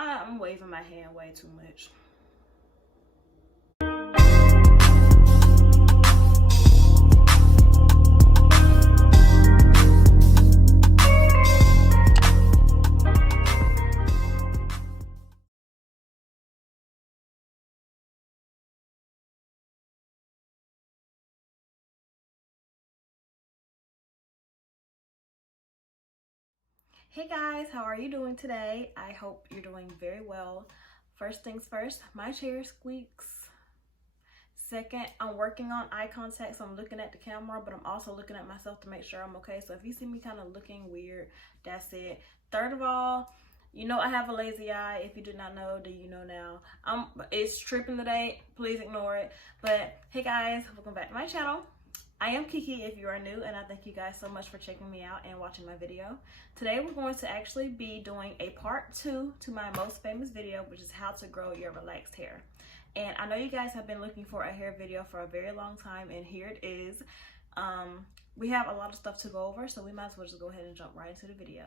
I'm waving my hand way too much. Hey guys, how are you doing today? I hope you're doing very well. First things first, my chair squeaks. Second, I'm working on eye contact, so I'm looking at the camera, but I'm also looking at myself to make sure I'm okay. So if you see me kind of looking weird, that's it. Third of all, you know I have a lazy eye. If you did not know, then you know now. It's tripping today. Please ignore it. But hey guys, welcome back to my channel. I am Kiki if you are new, and I thank you guys so much for checking me out and watching my video. Today we're going to actually be doing a part 2 to my most famous video, which is how to grow your relaxed hair. And I know you guys have been looking for a hair video for a very long time, and here it is. We have a lot of stuff to go over, so we might as well just go ahead and jump right into the video.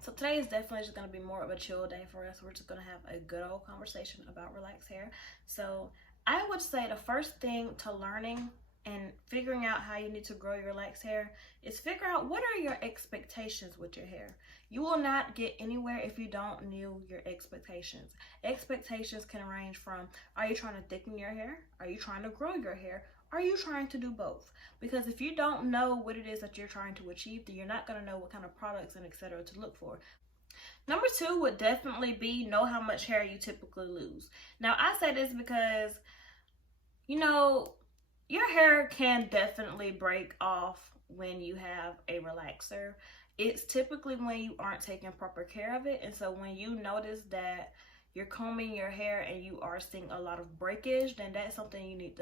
So today is definitely just going to be more of a chill day for us. We're just going to have a good old conversation about relaxed hair. So I would say the first thing to learning and figuring out how you need to grow your relaxed hair is figure out what are your expectations with your hair. You will not get anywhere if you don't know your expectations. Expectations can range from, are you trying to thicken your hair? Are you trying to grow your hair? Are you trying to do both? Because if you don't know what it is that you're trying to achieve, then you're not going to know what kind of products and etc. to look for. Number 2 would definitely be know how much hair you typically lose. Now I say this because, you know, your hair can definitely break off when you have a relaxer. It's typically when you aren't taking proper care of it. And so when you notice that you're combing your hair and you are seeing a lot of breakage, then that's something you need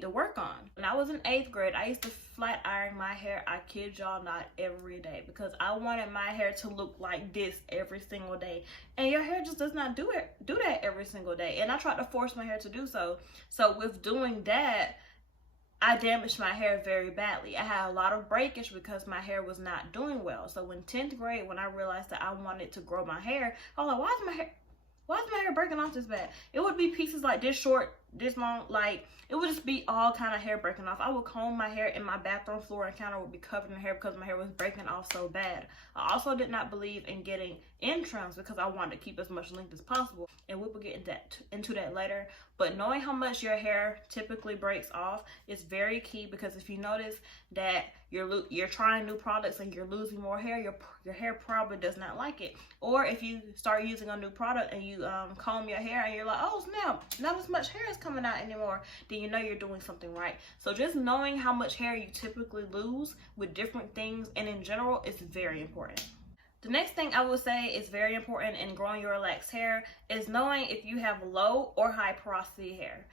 to work on. When I was in 8th grade, I used to flat iron my hair, I kid y'all not, every day, because I wanted my hair to look like this every single day. And your hair just does not do that every single day. And I tried to force my hair to do so. So with doing that, I damaged my hair very badly. I had a lot of breakage because my hair was not doing well. So in 10th grade, when I realized that I wanted to grow my hair, I was like, why is my hair breaking off this bad? It would be pieces like this short, this long, like it would just be all kind of hair breaking off. I would comb my hair and my bathroom floor and counter would be covered in hair because my hair was breaking off so bad. I also did not believe in getting in trims because I wanted to keep as much length as possible, and we will get into that later. But knowing how much your hair typically breaks off is very key, because if you notice that you're trying new products and you're losing more hair, your hair probably does not like it. Or if you start using a new product and you comb your hair and you're like, oh snap, not as much hair is coming out anymore, then you know you're doing something right. So just knowing how much hair you typically lose with different things and in general is very important. The next thing I will say is very important in growing your relaxed hair is knowing if you have low or high porosity hair.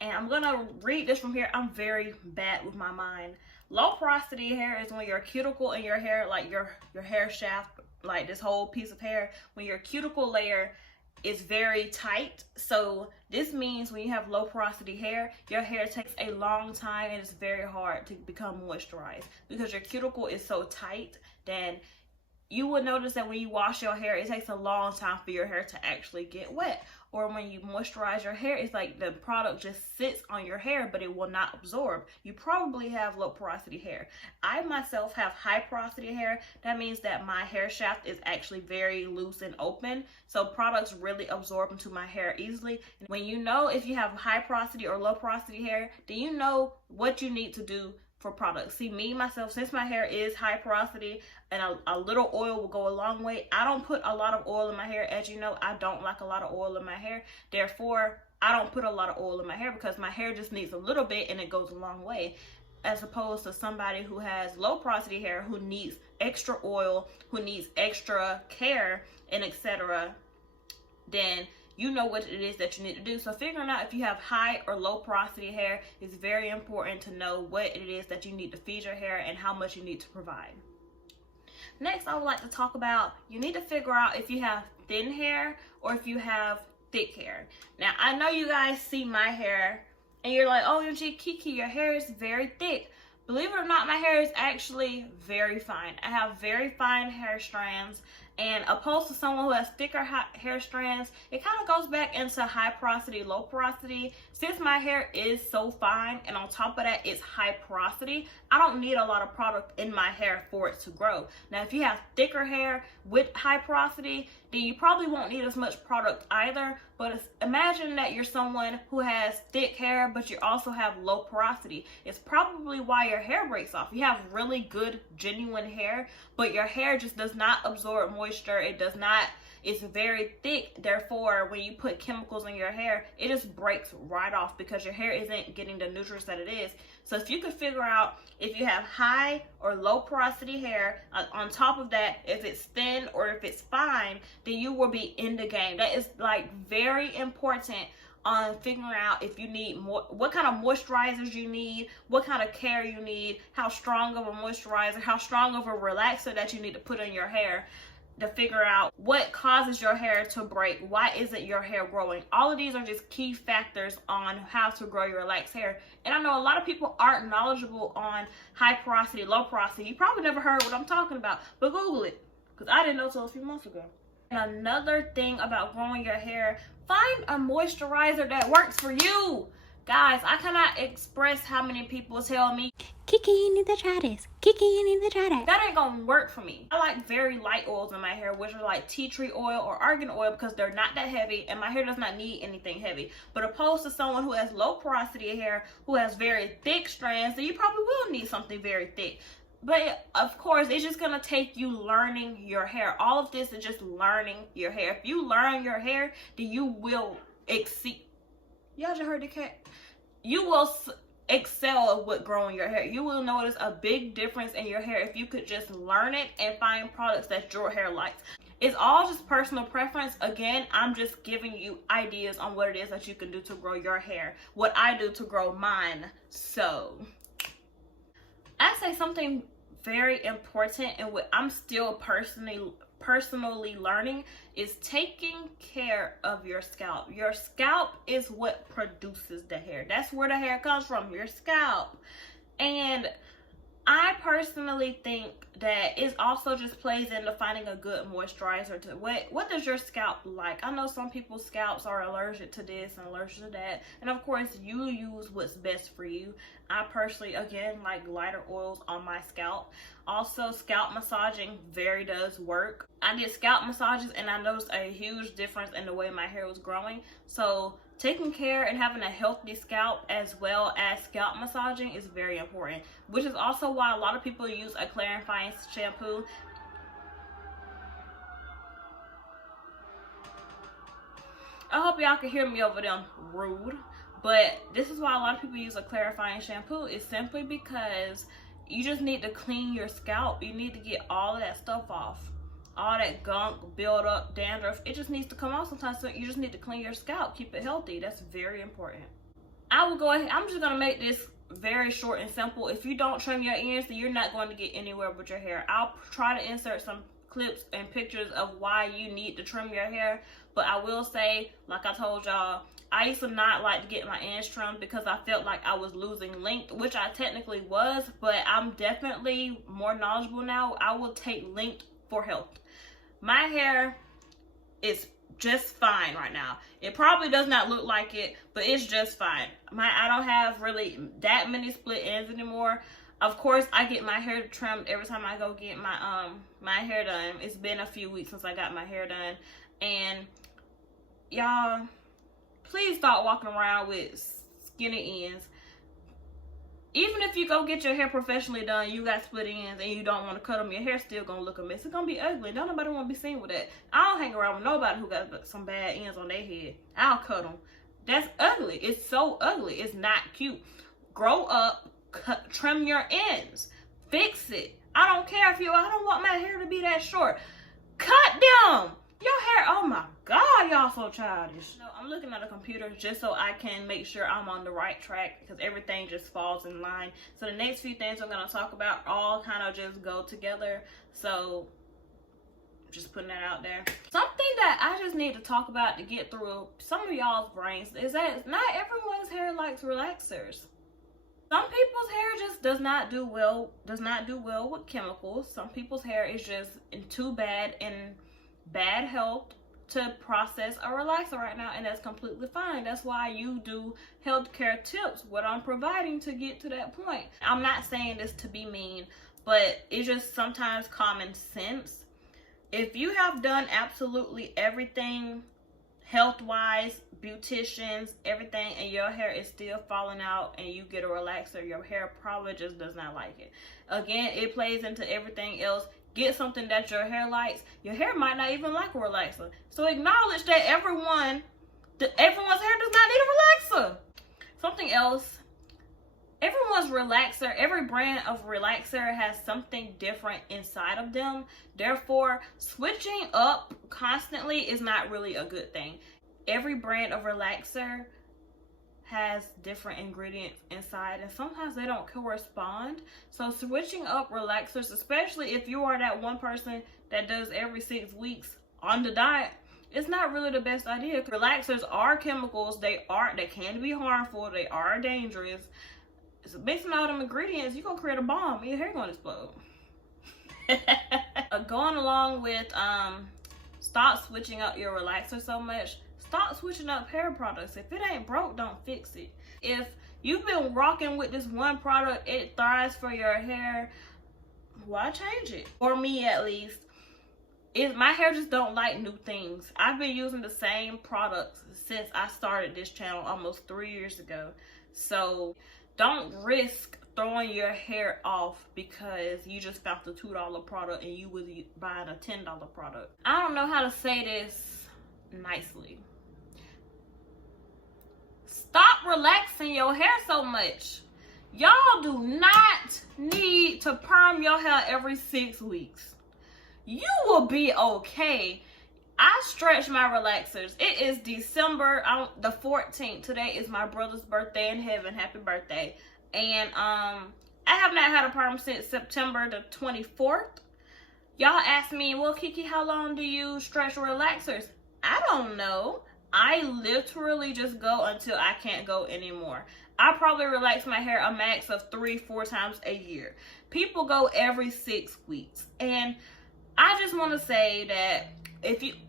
And I'm gonna read this from here. I'm very bad with my mind. Low porosity hair is when your cuticle and your hair, like your hair shaft, like this whole piece of hair, when your cuticle layer is very tight. So this means when you have low porosity hair, your hair takes a long time and it's very hard to become moisturized because your cuticle is so tight. Then you will notice that when you wash your hair, it takes a long time for your hair to actually get wet. Or when you moisturize your hair, it's like the product just sits on your hair, but it will not absorb. You probably have low porosity hair. I myself have high porosity hair. That means that my hair shaft is actually very loose and open. So products really absorb into my hair easily. When you know if you have high porosity or low porosity hair, then you know what you need to do for products. See, me myself, since my hair is high porosity and a little oil will go a long way, I don't put a lot of oil in my hair. As you know, I don't like a lot of oil in my hair. Therefore, I don't put a lot of oil in my hair because my hair just needs a little bit and it goes a long way. As opposed to somebody who has low porosity hair who needs extra oil, who needs extra care and etc., then you know what it is that you need to do. So figuring out if you have high or low porosity hair is very important to know what it is that you need to feed your hair and how much you need to provide. Next, I would like to talk about, you need to figure out if you have thin hair or if you have thick hair. Now, I know you guys see my hair and you're like, oh, Kiki, your hair is very thick. Believe it or not, my hair is actually very fine. I have very fine hair strands And opposed to someone who has thicker hair strands, it kind of goes back into high porosity, low porosity. Since my hair is so fine, and on top of that it's high porosity, I don't need a lot of product in my hair for it to grow. Now if you have thicker hair with high porosity, then you probably won't need as much product either. But imagine that you're someone who has thick hair but you also have low porosity. It's probably why your hair breaks off. You have really good genuine hair, but your hair just does not absorb moisture. It does not, it's very thick. Therefore, when you put chemicals in your hair, it just breaks right off because your hair isn't getting the nutrients that it is. So if you could figure out if you have high or low porosity hair, on top of that, if it's thin or if it's fine, then you will be in the game. That is like very important on figuring out if you need more, what kind of moisturizers you need, what kind of care you need, how strong of a moisturizer, how strong of a relaxer that you need to put in your hair, to figure out what causes your hair to break, why isn't your hair growing. All of these are just key factors on how to grow your relaxed hair. And I know a lot of people aren't knowledgeable on high porosity, low porosity. You probably never heard what I'm talking about, but Google it, because I didn't know until a few months ago. And another thing about growing your hair, find a moisturizer that works for you. Guys, I cannot express how many people tell me, Kiki, you need to try this. Kiki, you need to try that. That ain't gonna work for me. I like very light oils in my hair, which are like tea tree oil or argan oil, because they're not that heavy and my hair does not need anything heavy. But opposed to someone who has low porosity hair, who has very thick strands, then you probably will need something very thick. But of course, it's just gonna take you learning your hair. All of this is just learning your hair. If you learn your hair, then you will exceed. Y'all just heard the cat? You will excel with growing your hair. You will notice a big difference in your hair if you could just learn it and find products that your hair likes. It's all just personal preference. Again, I'm just giving you ideas on what it is that you can do to grow your hair. What I do to grow mine. So, I say something very important and what I'm still personally learning is taking care of your scalp. Your scalp is what produces the hair. That's where the hair comes from, your scalp. And I personally think that it also just plays into finding a good moisturizer. To what does your scalp like? I know some people's scalps are allergic to this and allergic to that, and of course you use what's best for you. I personally, again, like lighter oils on my scalp. Also, scalp massaging does work. I did scalp massages and I noticed a huge difference in the way my hair was growing. So taking care and having a healthy scalp as well as scalp massaging is very important, which is also why a lot of people use a clarifying shampoo. I hope y'all can hear me over them rude, but this is why a lot of people use a clarifying shampoo. It's simply because you just need to clean your scalp. You need to get all of that stuff off. All that gunk, build up, dandruff, it just needs to come off sometimes. So you just need to clean your scalp, keep it healthy. That's very important. I will go ahead, I'm just gonna make this very short and simple. If you don't trim your ends, then you're not going to get anywhere with your hair. I'll try to insert some clips and pictures of why you need to trim your hair, but I will say, like I told y'all, I used to not like to get my ends trimmed because I felt like I was losing length, which I technically was, but I'm definitely more knowledgeable now. I will take length for health. My hair is just fine right now. It probably does not look like it, but it's just fine. I don't have really that many split ends anymore. Of course, I get my hair trimmed every time I go get my my hair done. It's been a few weeks since I got my hair done, and y'all, please stop walking around with skinny ends. Even if you go get your hair professionally done, you got split ends and you don't want to cut them, your hair still gonna look a mess. It's gonna be ugly. Don't nobody want to be seen with that. I don't hang around with nobody who got some bad ends on their head. I'll cut them. That's ugly. It's so ugly. It's not cute. Grow up, trim your ends, fix it. I don't care if I don't want my hair to be that short. Cut them. Your hair, oh my God, y'all so childish. No, I'm looking at a computer just so I can make sure I'm on the right track because everything just falls in line. So the next few things I'm gonna talk about all kind of just go together. So just putting that out there. Something that I just need to talk about to get through some of y'all's brains is that not everyone's hair likes relaxers. Some people's hair just does not do well with chemicals. Some people's hair is just in bad health to process a relaxer right now, and that's completely fine. That's why you do healthcare tips, what I'm providing to get to that point. I'm not saying this to be mean, but it's just sometimes common sense. If you have done absolutely everything health-wise, beauticians, everything, and your hair is still falling out and you get a relaxer, your hair probably just does not like it. Again, it plays into everything else. Get something that your hair likes. Your hair might not even like a relaxer. So acknowledge that everyone's hair does not need a relaxer. Something else, everyone's relaxer, every brand of relaxer has something different inside of them. Therefore, switching up constantly is not really a good thing. Every brand of relaxer has different ingredients inside, and sometimes they don't correspond. So switching up relaxers, especially if you are that one person that does every 6 weeks on the diet, it's not really the best idea. Relaxers are chemicals. They can be harmful. They are dangerous. So mixing all them ingredients, you're gonna create a bomb. Your hair gonna explode. Going along with stop switching up your relaxer so much. Stop switching up hair products. If it ain't broke, don't fix it. If you've been rocking with this one product, it thrives for your hair, why change it? For me, at least, my hair just don't like new things. I've been using the same products since I started this channel almost 3 years ago. So don't risk throwing your hair off because you just found the $2 product and you was buying a $10 product. I don't know how to say this nicely. Stop relaxing your hair so much. Y'all do not need to perm your hair every 6 weeks. You will be okay. I stretch my relaxers. It is December the 14th. Today is my brother's birthday in heaven. Happy birthday. And I have not had a perm since September the 24th. Y'all ask me, well, Kiki, how long do you stretch relaxers? I don't know. I literally just go until I can't go anymore. I probably relax my hair a max of 3-4 times a year. People go every 6 weeks. And I just want to say that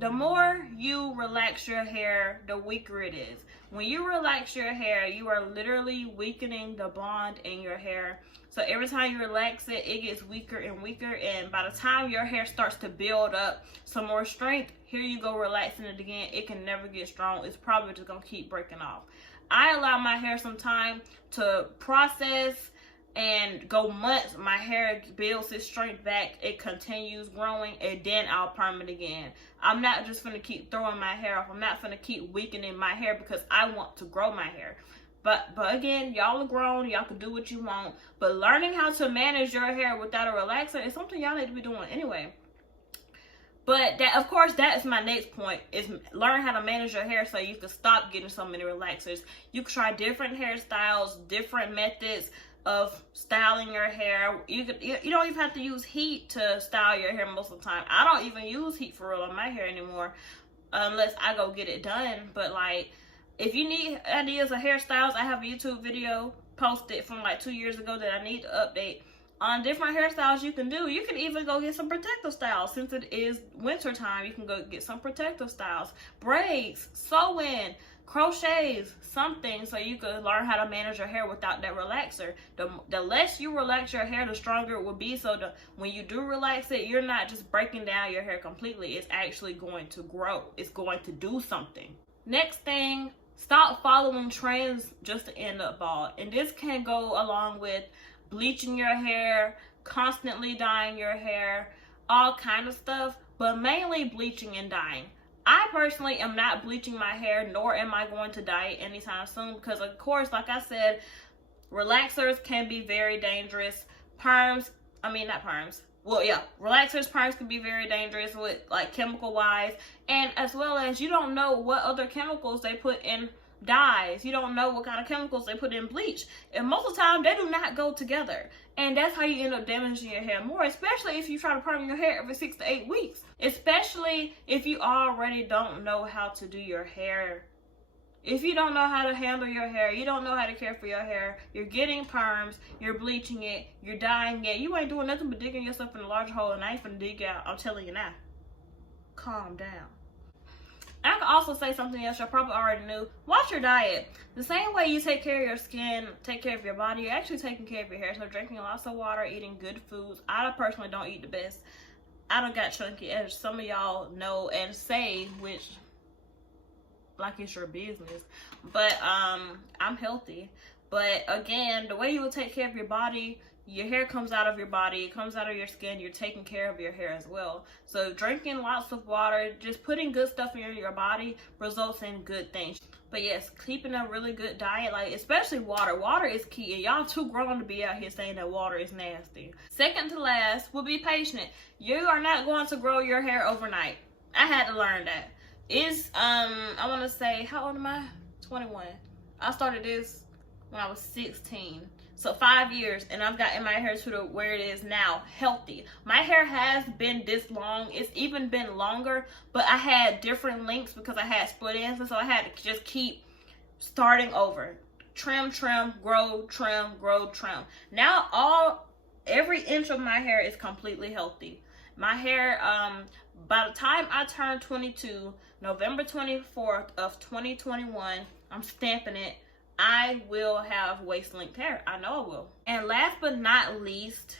the more you relax your hair, the weaker it is. When you relax your hair, you are literally weakening the bond in your hair. So every time you relax it, it gets weaker and weaker. And by the time your hair starts to build up some more strength, here you go relaxing it again. It can never get strong. It's probably just going to keep breaking off. I allow my hair some time to process and go months. My hair builds its strength back. It continues growing, and then I'll perm it again. I'm not just going to keep throwing my hair off. I'm not going to keep weakening my hair because I want to grow my hair. But again, y'all are grown. Y'all can do what you want. But learning how to manage your hair without a relaxer is something y'all need to be doing anyway. But that, of course, that's my next point, is learn how to manage your hair so you can stop getting so many relaxers. You can try different hairstyles, different methods of styling your hair. You don't even have to use heat to style your hair most of the time. I don't even use heat for real on my hair anymore unless I go get it done. But like, if you need ideas of hairstyles, I have a YouTube video posted from like 2 years ago that I need to update on different hairstyles you can do. You can even go get some protective styles. Since it is winter time, you can go get some protective styles, braids, sew-in, crochets, something, so you can learn how to manage your hair without that relaxer. The less you relax your hair, the stronger it will be. So when you do relax it, you're not just breaking down your hair completely. It's actually going to grow. It's going to do something. Next thing, stop following trends just to end up bald. And this can go along with bleaching your hair, constantly dyeing your hair, all kind of stuff, but mainly bleaching and dyeing. I personally am not bleaching my hair, nor am I going to dye it anytime soon because, of course, like I said, relaxers can be very dangerous. Relaxers, perms can be very dangerous with, like, chemical-wise, and as well as you don't know what other chemicals they put in dyes. You don't know what kind of chemicals they put in bleach, and most of the time they do not go together, and that's how you end up damaging your hair more, especially if you try to perm your hair every 6 to 8 weeks, especially if you already don't know how to do your hair If you don't know how to handle your hair, you don't know how to care for your hair, you're getting perms, you're bleaching it, you're dyeing it, you ain't doing nothing but digging yourself in a large hole, and I ain't finna dig out. I'm telling you now. Calm down. I can also say something else y'all probably already knew. Watch your diet. The same way you take care of your skin, take care of your body, you're actually taking care of your hair. So drinking lots of water, eating good foods. I personally don't eat the best. I don't got chunky, as some of y'all know and say, which like it's your business, but I'm healthy. But again, the way you will take care of your body, your hair comes out of your body, it comes out of your skin, you're taking care of your hair as well. So drinking lots of water, just putting good stuff in your body results in good things. But yes, keeping a really good diet, like especially water. Water is key, and y'all too grown to be out here saying that water is nasty. Second to last will be patient. You are not going to grow your hair overnight. I had to learn that. It's I want to say, how old am I? 21. I started this when I was 16, so 5 years, and I've gotten my hair to where it is now, healthy. My hair has been this long, it's even been longer, but I had different lengths because I had split ends, and so I had to just keep starting over. Trim, grow, trim, grow, trim. Now every inch of my hair is completely healthy. My hair, by the time I turned 22, November 24th of 2021, I'm stamping it, I will have waist-length hair. I know I will. And last but not least,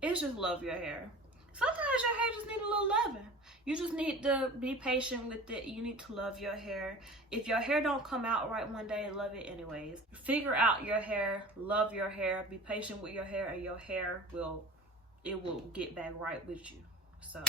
is just love your hair. Sometimes your hair just needs a little loving. You just need to be patient with it. You need to love your hair. If your hair don't come out right one day, love it anyways. Figure out your hair, love your hair, be patient with your hair, and your hair will get back right with you. So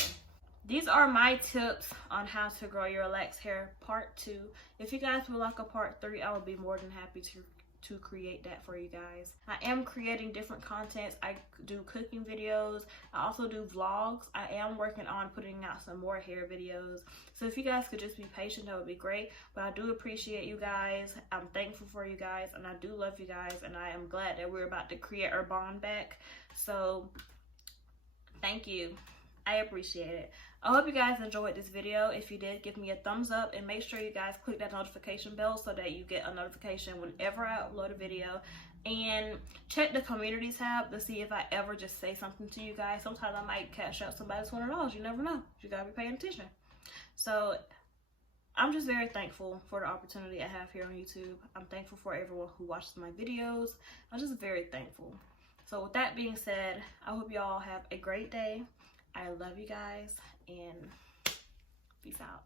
these are my tips on how to grow your relaxed hair, part 2. If you guys would like a part 3, I would be more than happy to create that for you guys. I am creating different contents. I do cooking videos. I also do vlogs. I am working on putting out some more hair videos. So if you guys could just be patient, that would be great. But I do appreciate you guys. I'm thankful for you guys, and I do love you guys, and I am glad that we're about to create our bond back. So thank you. I appreciate it. I hope you guys enjoyed this video. If you did, give me a thumbs up, and make sure you guys click that notification bell so that you get a notification whenever I upload a video. And check the community tab to see if I ever just say something to you guys. Sometimes I might cash out somebody's $100. You never know. You gotta be paying attention. So I'm just very thankful for the opportunity I have here on YouTube. I'm thankful for everyone who watches my videos. I'm just very thankful. So with that being said, I hope you all have a great day. I love you guys, and peace out.